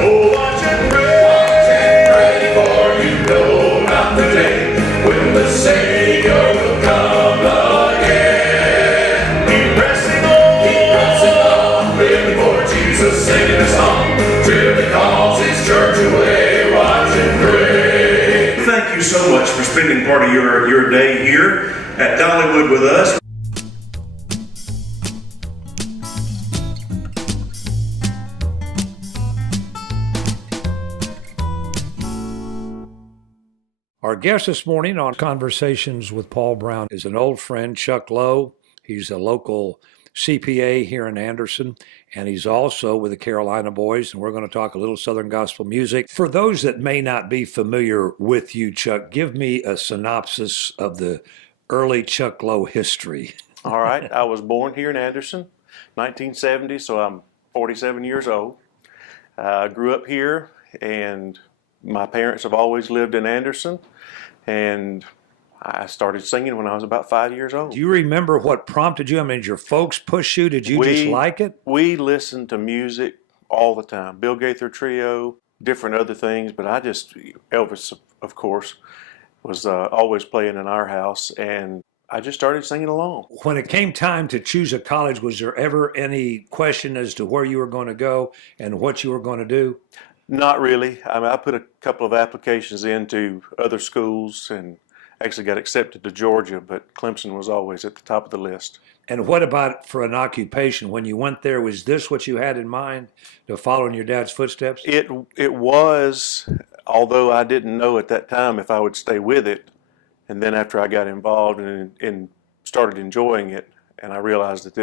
Oh, watch and pray, for you know not the day when the Savior will come again. Keep pressing on, living for Jesus, singing a song, till He calls His church away. Watch and pray. Thank you so much for spending part of your day here at Dollywood with us. Our guest this morning on Conversations with Paul Brown is an old friend, Chuck Lowe. He's a local CPA here in Anderson, and he's also with the Carolina Boys, and we're going to talk a little Southern gospel music. For those that may not be familiar with you, Chuck, give me a synopsis of the early Chuck Lowe history. All right. I was born here in Anderson, 1970, so I'm 47 years old. I grew up here, and my parents have always lived in Anderson, and I started singing when I was about 5 years old. Do you remember what prompted you? I mean, did your folks push you? Did you just like it? We listened to music all the time. Bill Gaither Trio, different other things, but Elvis, of course, was always playing in our house, and I just started singing along. When it came time to choose a college, was there ever any question as to where you were going to go and what you were going to do? Not really. I mean, I put a couple of applications into other schools and actually got accepted to Georgia, but Clemson was always at the top of the list. And what about for an occupation? When you went there, was this what you had in mind, to follow in your dad's footsteps? It was, although I didn't know at that time if I would stay with it. And then after I got involved and started enjoying it, and I realized that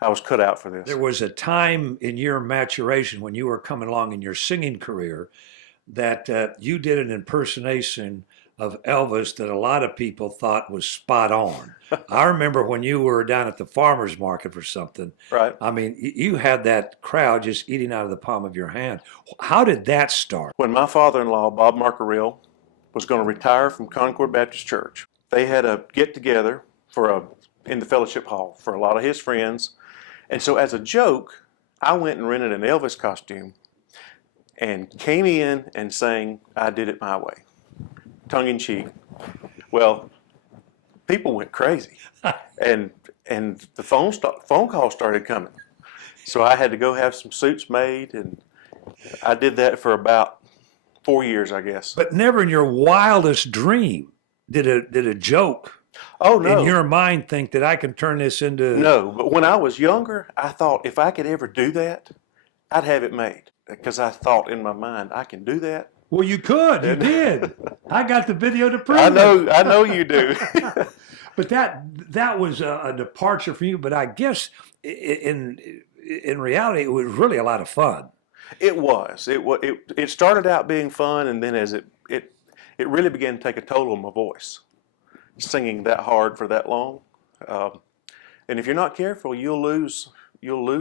I was cut out for this. There was a time in your maturation when you were coming along in your singing career that you did an impersonation of Elvis that a lot of people thought was spot on. I remember when you were down at the farmer's market or something. Right. I mean, you had that crowd just eating out of the palm of your hand. How did that start? When my father-in-law, Bob Markerill, was going to retire from Concord Baptist Church, they had a get-together in the fellowship hall for a lot of his friends. And so as a joke, I went and rented an Elvis costume and came in and sang I Did It My Way, tongue-in-cheek. Well, people went crazy, and the phone calls started coming. So I had to go have some suits made, and I did that for about 4 years, I guess. But never in your wildest dream did a joke in your mind think that I can turn this into... No, but when I was younger, I thought if I could ever do that, I'd have it made. Because I thought in my mind, I can do that. Well, you could. You did. I got the video to prove it. I know you do. But that was a departure for you. But I guess in reality, it was really a lot of fun. It was. It started out being fun, and then as it really began to take a toll on my voice, singing that hard for that long. And if you're not careful, you'll lose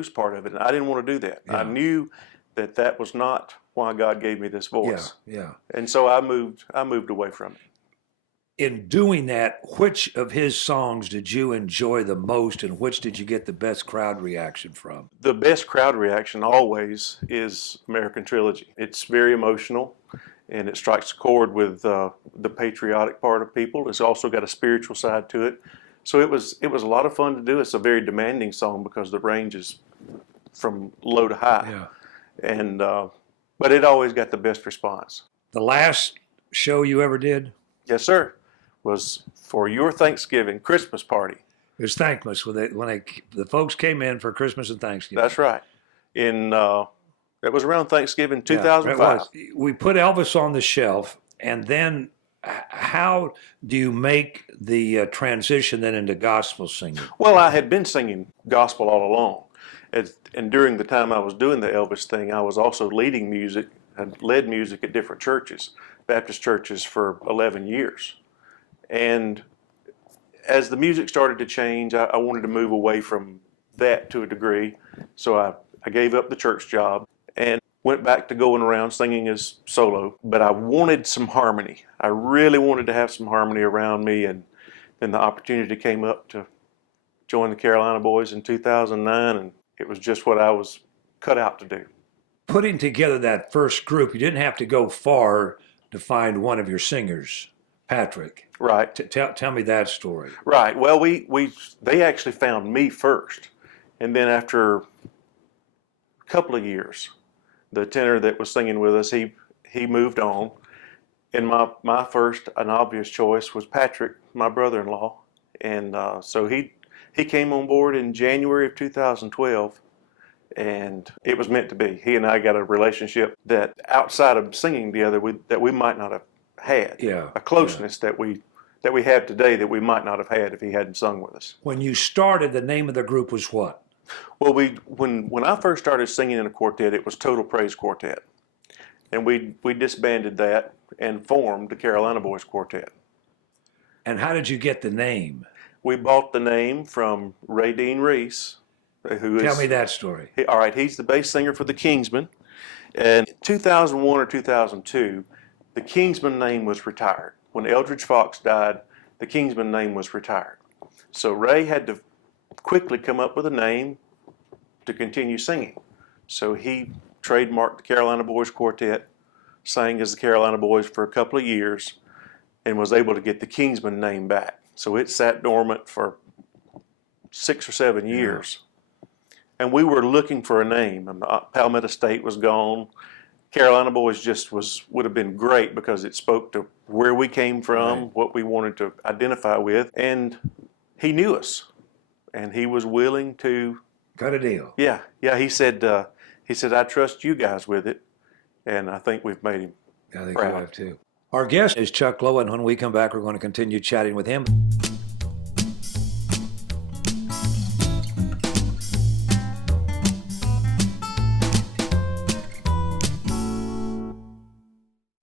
part of it. And I didn't want to do that. Yeah. I knew that was not why God gave me this voice. Yeah. And so I moved away from it. In doing that, which of his songs did you enjoy the most, and which did you get the best crowd reaction from? The best crowd reaction always is American Trilogy. It's very emotional, and it strikes a chord with the patriotic part of people. It's also got a spiritual side to it. So it was a lot of fun to do. It's a very demanding song because the range is from low to high. Yeah. And but it always got the best response. The last show you ever did? Yes, sir. Was for your Thanksgiving Christmas party. It was Thankmas when the folks came in for Christmas and Thanksgiving. That's right. It was around Thanksgiving 2005. Yeah, we put Elvis on the shelf, and then how do you make the transition then into gospel singing? Well, I had been singing gospel all along. And during the time I was doing the Elvis thing, I was also leading music and led music at different churches, Baptist churches, for 11 years. And as the music started to change, I wanted to move away from that to a degree. So I gave up the church job and went back to going around singing as solo. But I wanted some harmony. I really wanted to have some harmony around me. And then the opportunity came up to join the Carolina Boys in 2009, and it was just what I was cut out to do. putting together that first group, you didn't have to go far to find one of your singers, Patrick. Right. Tell me that story. Right. Well, they actually found me first, and then after a couple of years, the tenor that was singing with us, he moved on, and my first and obvious choice was Patrick, my brother-in-law, and so he came on board in January of 2012, and it was meant to be. He and I got a relationship that outside of singing together, that we might not have had. Yeah. A closeness that we have today that we might not have had if he hadn't sung with us. When you started, the name of the group was what? Well, when I first started singing in a quartet, it was Total Praise Quartet, and we disbanded that and formed the Carolina Boys Quartet. And how did you get the name? We bought the name from Ray Dean Reese, who is... Tell me that story. All right, he's the bass singer for the Kingsmen. And in 2001 or 2002, the Kingsman name was retired. When Eldridge Fox died, the Kingsman name was retired. So Ray had to quickly come up with a name to continue singing. So he trademarked the Carolina Boys Quartet, sang as the Carolina Boys for a couple of years, and was able to get the Kingsman name back. So it sat dormant for 6 or 7 years. And we were looking for a name. And Palmetto State was gone. Carolina Boys just would have been great because it spoke to where we came from, Right. what we wanted to identify with, and he knew us, and he was willing to. Got a deal. Yeah. He said, I trust you guys with it, and I think we've made him. I think proud. you have too. Our guest is Chuck Lowe, and when we come back, we're going to continue chatting with him.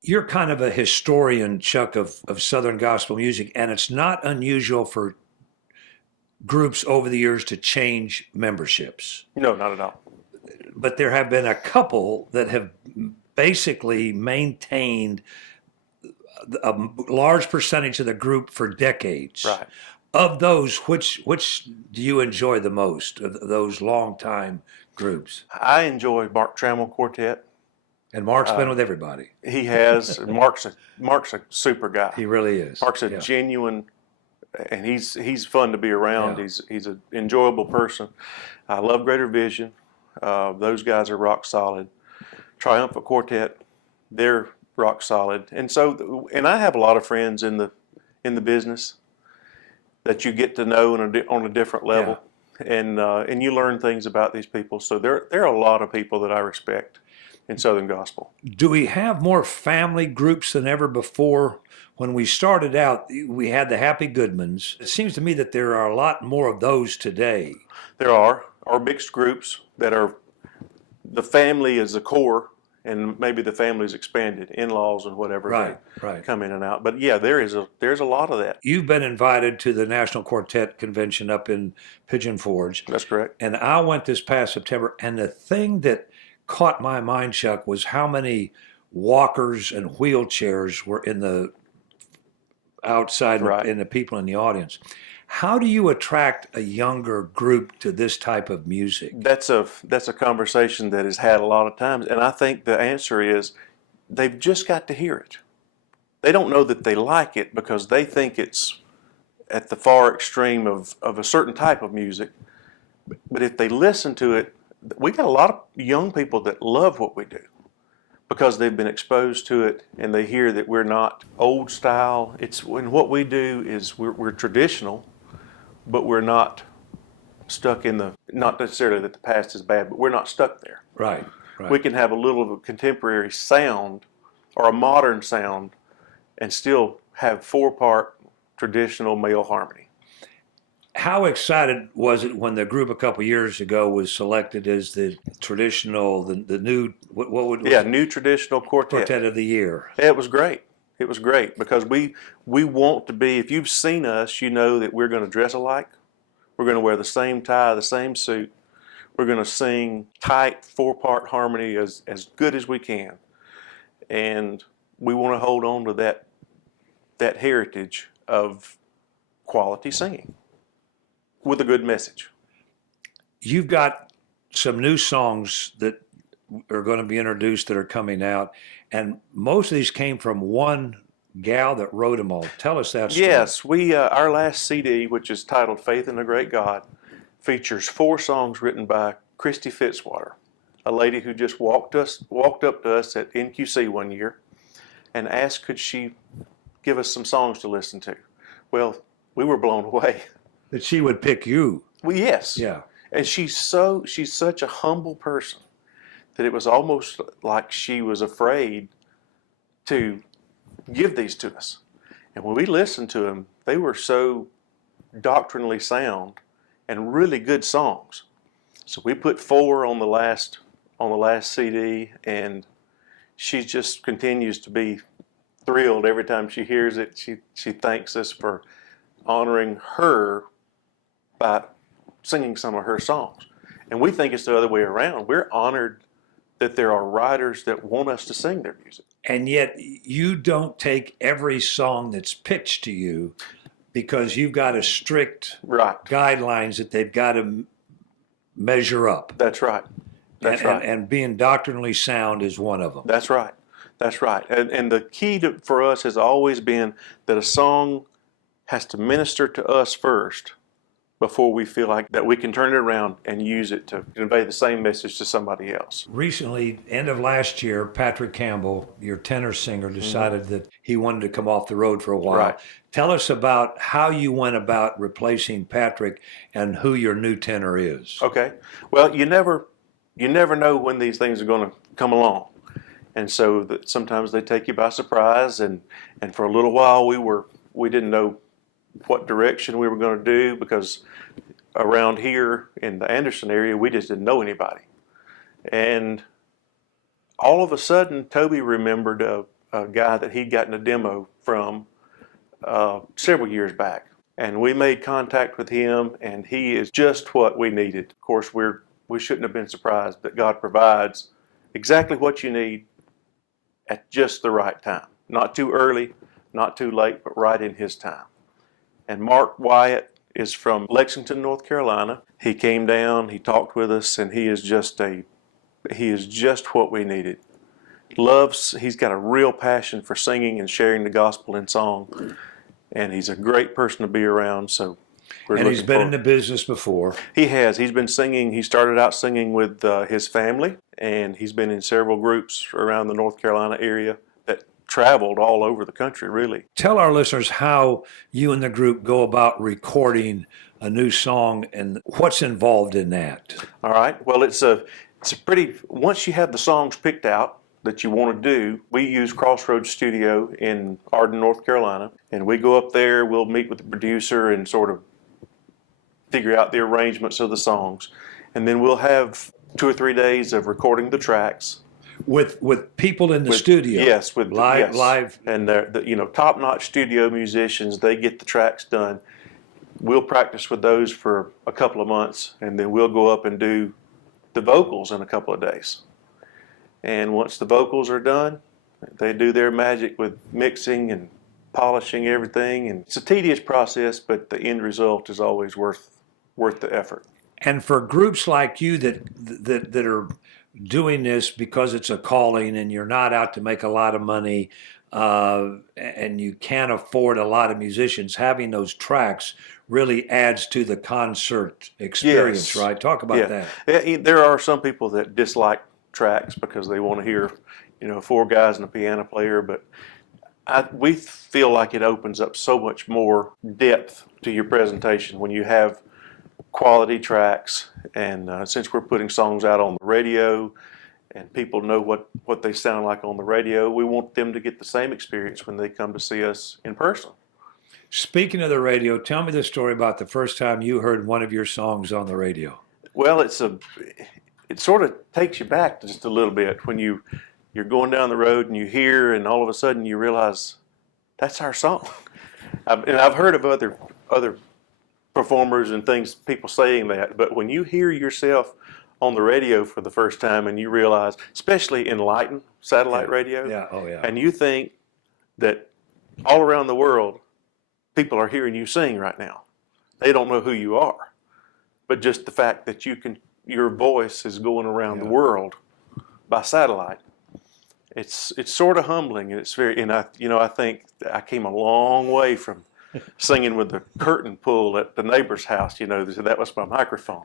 You're kind of a historian, Chuck, of Southern gospel music, and it's not unusual for groups over the years to change memberships. No, not at all. But there have been a couple that have basically maintained a large percentage of the group for decades. Right. Of those, which do you enjoy the most of those longtime groups? I enjoy Mark Trammell Quartet. And Mark's been with everybody. He has. Mark's a super guy. He really is. Mark's a Yeah. genuine, and he's fun to be around. Yeah. He's an enjoyable person. I love Greater Vision. Those guys are rock solid. Triumphant Quartet, they're rock solid. And I have a lot of friends in the business that you get to know on a different level, and you learn things about these people. So there are a lot of people that I respect in Southern Gospel. Do we have more family groups than ever before? When we started out, we had the Happy Goodmans. It seems to me that there are a lot more of those today. There are mixed groups that are, the family is the core, and maybe the family's expanded, in-laws and whatever. Right. Come in and out. But yeah, there's a lot of that. You've been invited to the National Quartet Convention up in Pigeon Forge. That's correct. And I went this past September, and the thing that caught my mind, Chuck, was how many walkers and wheelchairs were in the outside Right. and the people in the audience. How do you attract a younger group to this type of music? That's a conversation that is had a lot of times, and I think the answer is they've just got to hear it. They don't know that they like it because they think it's at the far extreme of a certain type of music. But if they listen to it, we got a lot of young people that love what we do because they've been exposed to it and they hear that we're not old style. It's when what we do is we're traditional, but we're not stuck in not necessarily that the past is bad, but we're not stuck there. Right. We can have a little of a contemporary sound or a modern sound and still have 4-part traditional male harmony. How excited was it when the group a couple years ago was selected as the traditional, the new, what would New traditional Quartet of the Year? It was great. It was great because we want to be, if you've seen us, you know that we're going to dress alike. We're going to wear the same tie, the same suit. We're going to sing tight 4-part harmony as good as we can. And we want to hold on to that heritage of quality singing with a good message. You've got some new songs that are going to be introduced that are coming out, and most of these came from one gal that wrote them all. Tell us that story. Yes, we our last CD, which is titled "Faith in the Great God," features 4 songs written by Christy Fitzwater, a lady who just walked up to us at NQC one year and asked could she give us some songs to listen to. Well, we were blown away. That she would pick you. Well, yes. Yeah. And she's such a humble person that it was almost like she was afraid to give these to us. And when we listened to them, they were so doctrinally sound and really good songs. So we put 4 on the last CD, and she just continues to be thrilled every time she hears it. She thanks us for honoring her by singing some of her songs. And we think it's the other way around. We're honored that there are writers that want us to sing their music. And yet you don't take every song that's pitched to you because you've got a strict Right. guidelines that they've got to measure up. That's right. That's right. And being doctrinally sound is one of them. That's right. That's right. And the key for us has always been that a song has to minister to us first before we feel like that we can turn it around and use it to convey the same message to somebody else. Recently, end of last year, Patrick Campbell, your tenor singer, decided that he wanted to come off the road for a while. Right. Tell us about how you went about replacing Patrick and who your new tenor is. Okay. Well, you never know when these things are going to come along. And so that sometimes they take you by surprise, and for a little while we didn't know what direction we were going to do, because around here in the Anderson area we just didn't know anybody. And all of a sudden Toby remembered a guy that he'd gotten a demo from several years back, and we made contact with him, and he is just what we needed. Of course, we shouldn't have been surprised, but God provides exactly what you need at just the right time. Not too early, not too late, but right in His time. And Mark Wyatt is from Lexington, North Carolina. He came down, he talked with us, and he is just what we needed. He's got a real passion for singing and sharing the gospel in song, and he's a great person to be around. So And he's been in the business before. He has. He's been singing. He started out singing with his family, and he's been in several groups around the North Carolina area that traveled all over the country, really. Tell our listeners how you and the group go about recording a new song and what's involved in that. All right. Well, it's a pretty, once you have the songs picked out that you want to do, we use Crossroads Studio in Arden, North Carolina, and we go up there, we'll meet with the producer and sort of figure out the arrangements of the songs. And then we'll have 2 or 3 days of recording the tracks. With people in the studio? Yes. With live. And they're top-notch studio musicians. They get the tracks done. We'll practice with those for a couple of months, and then we'll go up and do the vocals in a couple of days. And once the vocals are done, they do their magic with mixing and polishing everything. And it's a tedious process, but the end result is always worth the effort. And for groups like you that are doing this because it's a calling and you're not out to make a lot of money and you can't afford a lot of musicians, having those tracks really adds to the concert experience, Yes. right? Talk about that. Yeah, there are some people that dislike tracks because they want to hear 4 guys and a piano player, but we feel like it opens up so much more depth to your presentation when you have quality tracks. And since we're putting songs out on the radio and people know what they sound like on the radio, we want them to get the same experience when they come to see us in person. Speaking of the radio, tell me the story about the first time you heard one of your songs on the radio. Well, it sort of takes you back just a little bit when you're going down the road and you hear, and all of a sudden you realize that's our song. I've heard of other performers and things, people saying that, but when you hear yourself on the radio for the first time and you realize, especially in Lighten satellite radio, and you think that all around the world people are hearing you sing right now. They don't know who you are, but just the fact that your voice is going around the world by satellite. It's sort of humbling, and it's very, and I think I came a long way from singing with the curtain pulled at the neighbor's house. That was my microphone.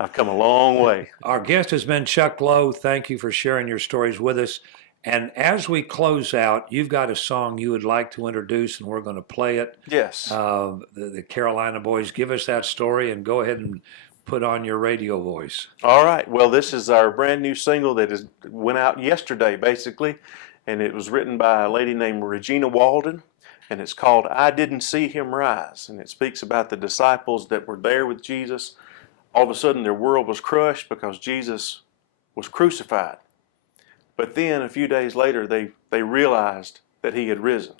I've come a long way. Our guest has been Chuck Lowe. Thank you for sharing your stories with us. And as we close out, you've got a song you would like to introduce, and we're going to play it. Yes. The Carolina Boys. Give us that story and go ahead and put on your radio voice. All right. Well, this is our brand new single that went out yesterday, basically, and it was written by a lady named Regina Walden, and it's called "I Didn't See Him Rise," and it speaks about the disciples that were there with Jesus. All of a sudden, their world was crushed because Jesus was crucified. But then, a few days later, they realized that he had risen.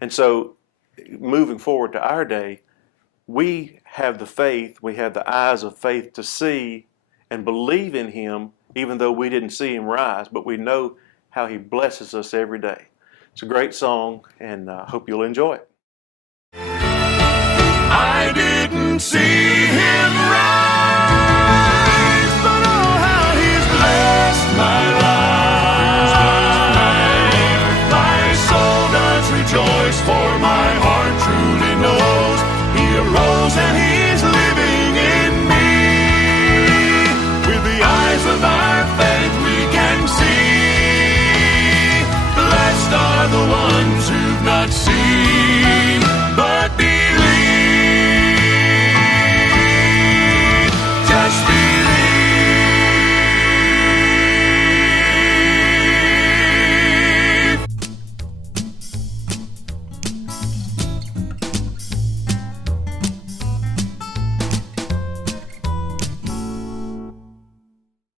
And so, moving forward to our day, we have the faith, we have the eyes of faith to see and believe in him, even though we didn't see him rise, but we know how he blesses us every day. It's a great song, and I hope you'll enjoy it. I didn't see him rise.